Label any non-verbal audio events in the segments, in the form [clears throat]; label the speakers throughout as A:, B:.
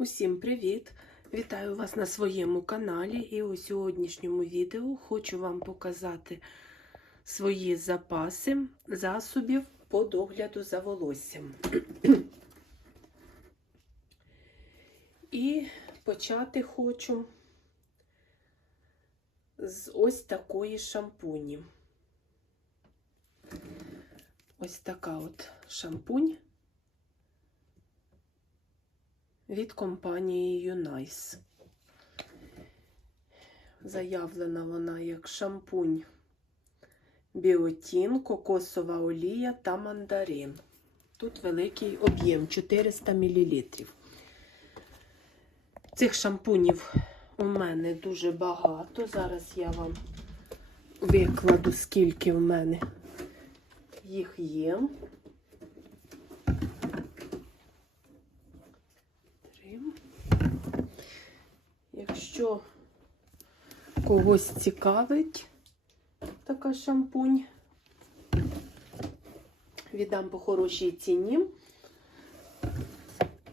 A: Усім привіт! Вітаю вас на своєму каналі. І у сьогоднішньому відео хочу вам показати свої запаси засобів по догляду за волоссям. [clears throat] І почати хочу з ось такої шампуні. Ось така от шампунь від компанії Unice. Заявлена вона як шампунь біотін, кокосова олія та мандарин. Тут великий об'єм 400 мл. Цих шампунів у мене дуже багато. Зараз я вам викладу, скільки в мене їх є. Якщо когось цікавить така шампунь, віддам по хорошій ціні.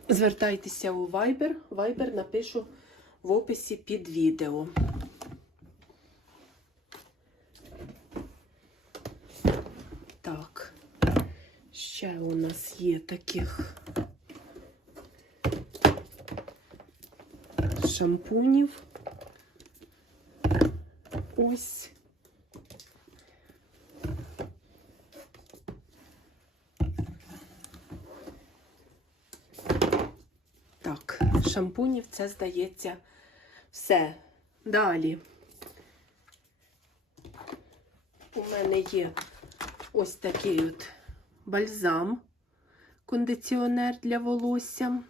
A: Звертайтеся у Viber. Viber напишу в описі під відео. Так, ще у нас є таких шампунів. Ось. Так, шампунів це здається все. Далі. У мене є ось такий от бальзам, кондиціонер для волосся.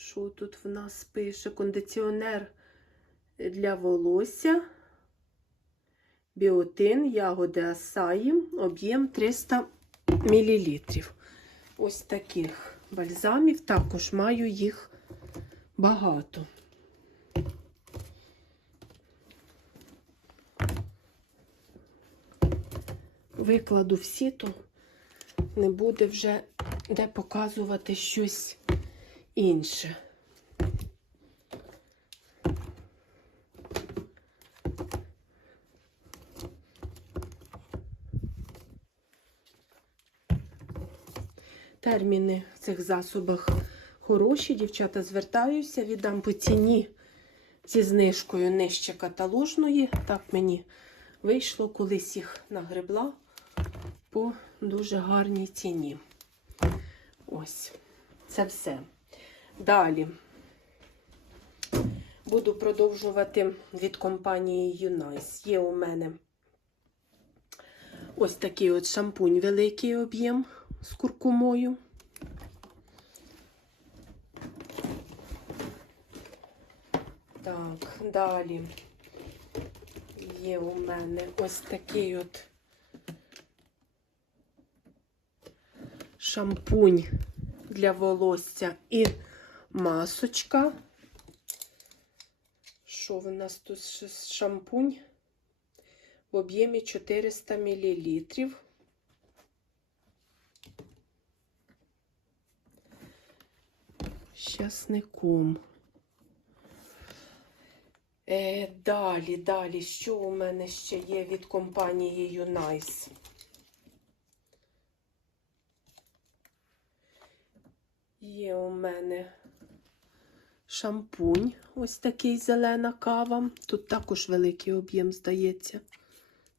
A: Що тут в нас пише? Кондиціонер для волосся, біотин, ягоди асаї, об'єм 300 мл. Ось таких бальзамів, також маю їх багато. Викладу всі, то не буде вже де показувати щось інше. Терміни в цих засобах хороші. Дівчата, звертаюся, віддам по ціні зі знижкою нижче каталожної. Так мені вийшло, колись їх нагребла по дуже гарній ціні. Ось, це все. Далі буду продовжувати від компанії Unice. Є у мене ось такий от шампунь, великий об'єм з куркумою. Так, далі є у мене ось такий от шампунь для волосся і масочка. Що в нас тут шампунь в об'ємі 400 мл. Щасником. Е, далі, далі, що у мене ще є від компанії Unice? Є у мене шампунь, ось такий зелена кава. Тут також великий об'єм, здається.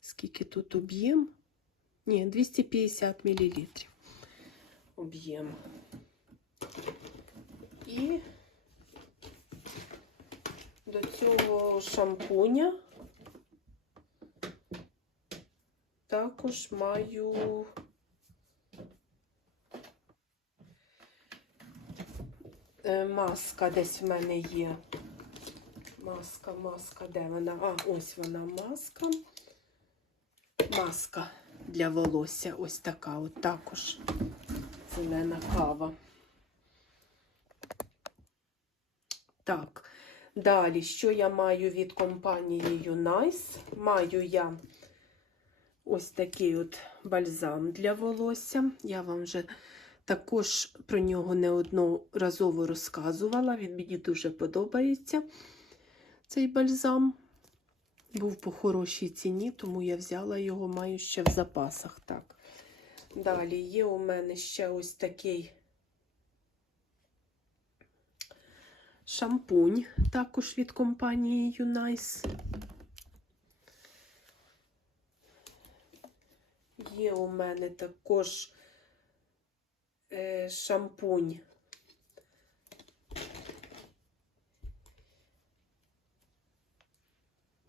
A: Скільки тут об'єм? Ні, 250 мл. Об'єм. І до цього шампуня також маю маска десь в мене є. Маска, маска, де вона? А, ось вона маска. Маска для волосся. Ось така от також зелена кава. Так, далі, що я маю від компанії Unice? Маю я ось такий от бальзам для волосся. Я вам вже Також про нього неодноразово розказувала. Він мені дуже подобається цей бальзам. Був по хорошій ціні, тому я взяла його, маю ще в запасах. Так. Далі є у мене ще ось такий шампунь, також від компанії Юнайс. Є у мене також шампунь.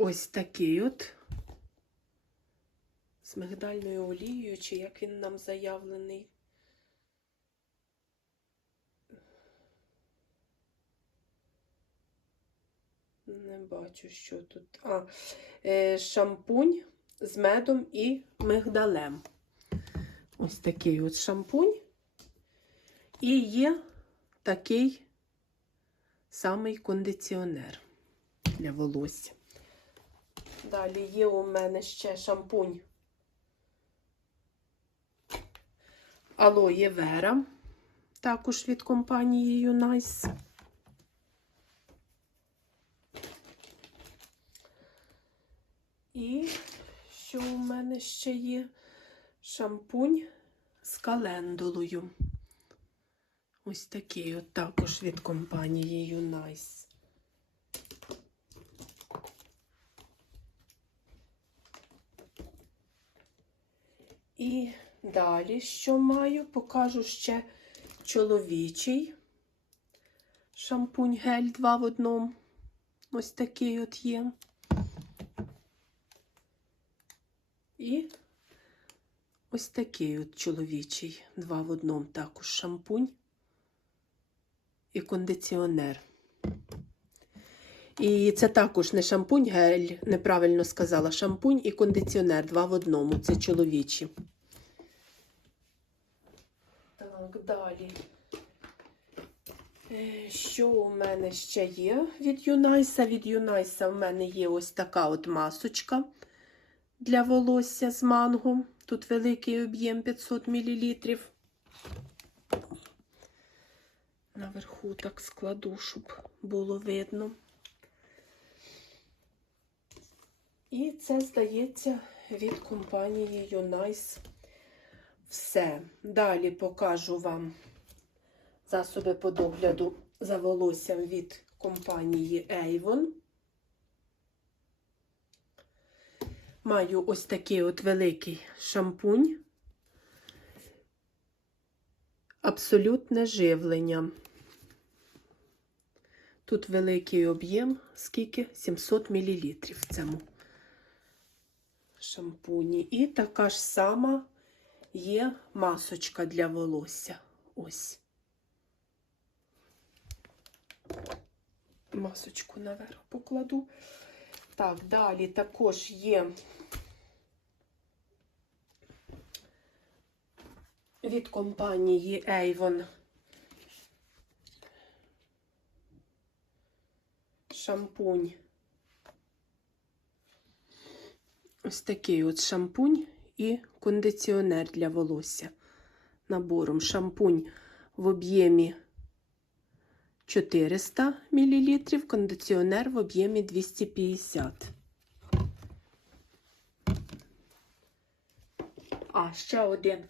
A: Ось такий от з мигдальною олією, чи як він нам заявлений. Не бачу, що тут. А, е, шампунь з медом і мигдалем. Ось такий от шампунь. І є такий самий кондиціонер для волосся. Далі є у мене ще шампунь Алоє Вера, також від компанії Юнайс. І що у мене ще є? Шампунь з календулою. Ось такий от також від компанії Юнайс. І далі, що маю, покажу ще чоловічий шампунь гель 2 в одному. Ось такий от є. І ось такий от чоловічий, два в одному також шампунь і кондиціонер. І це також не шампунь, гель, неправильно сказала, шампунь і кондиціонер два в одному. Це чоловічі. Так, далі. Е, Що у мене ще є від Юнайса? Від Юнайса в мене є ось така от масочка для волосся з манго. Тут великий об'єм 500 мл. Наверху так складу, щоб було видно. І це, здається, від компанії Юнайс все. Далі покажу вам засоби по догляду за волоссям від компанії Avon. Маю ось такий от великий шампунь. Абсолютне живлення. Тут великий об'єм, скільки? 700 мл в цьому шампуні. І така ж сама є масочка для волосся. Ось. Масочку наверх покладу. Так, далі також є від компанії Avon шампунь. Ось такий от шампунь і кондиціонер для волосся. Набором шампунь в об'ємі 400 мл, кондиціонер в об'ємі 250. А ще один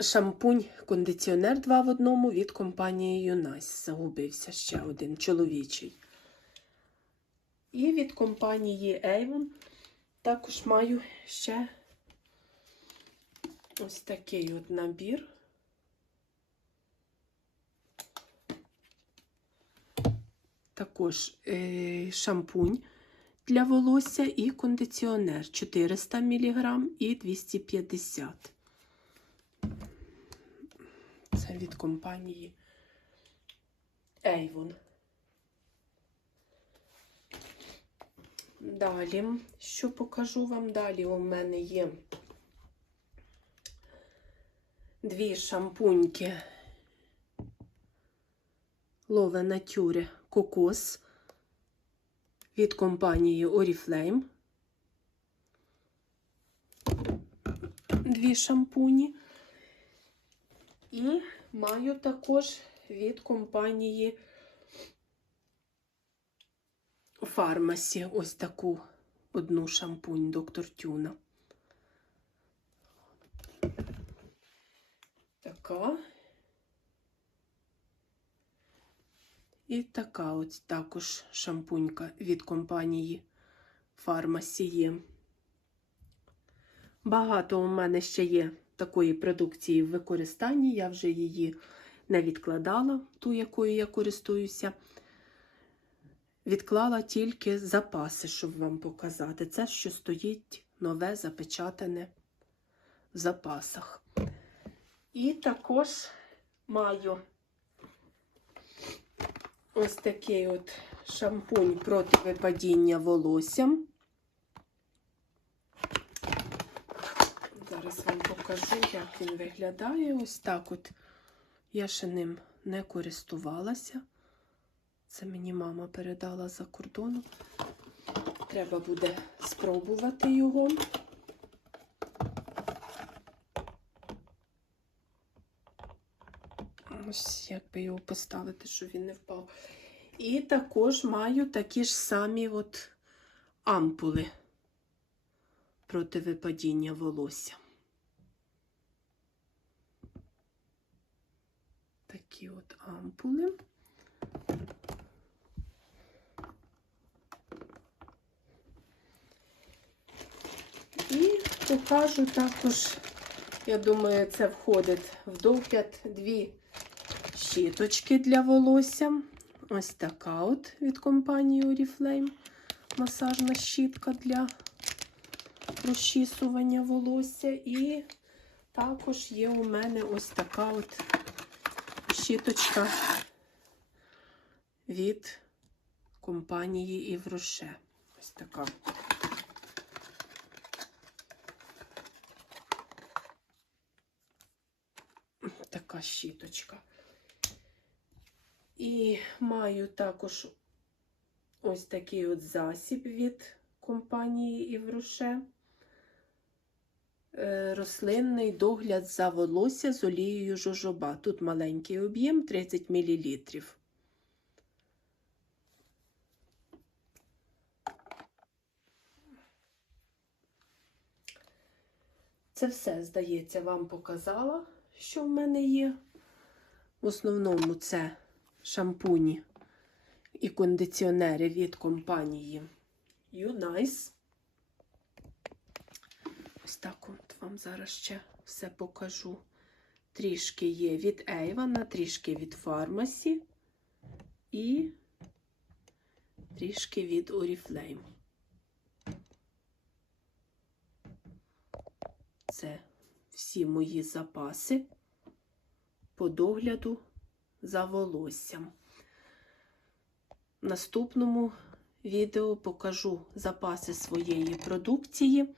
A: шампунь, кондиціонер 2 в одному від компанії Юнайс. Загубився ще один чоловічий. І від компанії Avon також маю ще ось такий от набір. Також е, шампунь для волосся і кондиціонер 400 мг і 250. Це від компанії Avon. Далі, що покажу вам далі? У мене є дві шампуньки Лове Натюре Кокос від компанії Oriflame. Дві шампуні. І маю також від компанії Фармасі ось таку одну шампунь доктор Тюна. Така. І така ось також шампунька від компанії Фармасі. Багато у мене ще є такої продукції в використанні. Я вже її не відкладала, ту, якою я користуюся. Відклала тільки запаси, щоб вам показати. Це, що стоїть нове, запечатане в запасах. І також маю ось такий от шампунь проти випадіння волоссям. Зараз вам покажу, як він виглядає. Ось так от. Я ще ним не користувалася. Це мені мама передала за кордону. Треба буде спробувати його. Ось як би його поставити, щоб він не впав. І також маю такі ж самі от ампули проти випадіння волосся. Такі от ампули. І покажу також, я думаю, це входить в догляд дві щіточки для волосся. Ось така от від компанії Oriflame. Масажна щітка для розчісування волосся. І також є у мене ось така от щіточка від компанії Івроше. Ось така. Щіточка. І маю також ось такий от засіб від компанії Івроше. Е, Рослинний догляд за волосся з олією жожоба. Тут маленький об'єм 30 мл. Це все, здається, вам показала, що в мене є. В основному це шампуні і кондиціонери від компанії Unice. Ось так от вам зараз ще все покажу. Трішки є від Avon, трішки від Pharmacy і трішки від Oriflame. Це всі мої запаси по догляду за волоссям. В наступному відео покажу запаси своєї продукції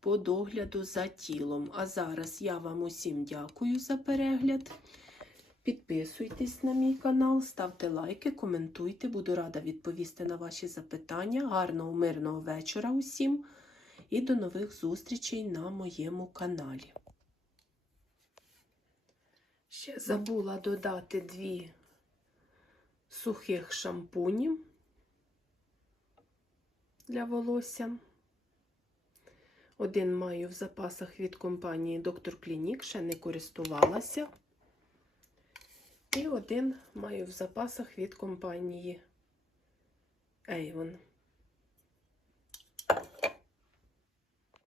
A: по догляду за тілом. А зараз я вам усім дякую за перегляд. Підписуйтесь на мій канал, ставте лайки, коментуйте. Буду рада відповісти на ваші запитання. Гарного, мирного вечора усім і до нових зустрічей на моєму каналі. Ще забула додати дві сухих шампунів для волосся. Один маю в запасах від компанії Доктор Клінік, ще не користувалася. І один маю в запасах від компанії Avon.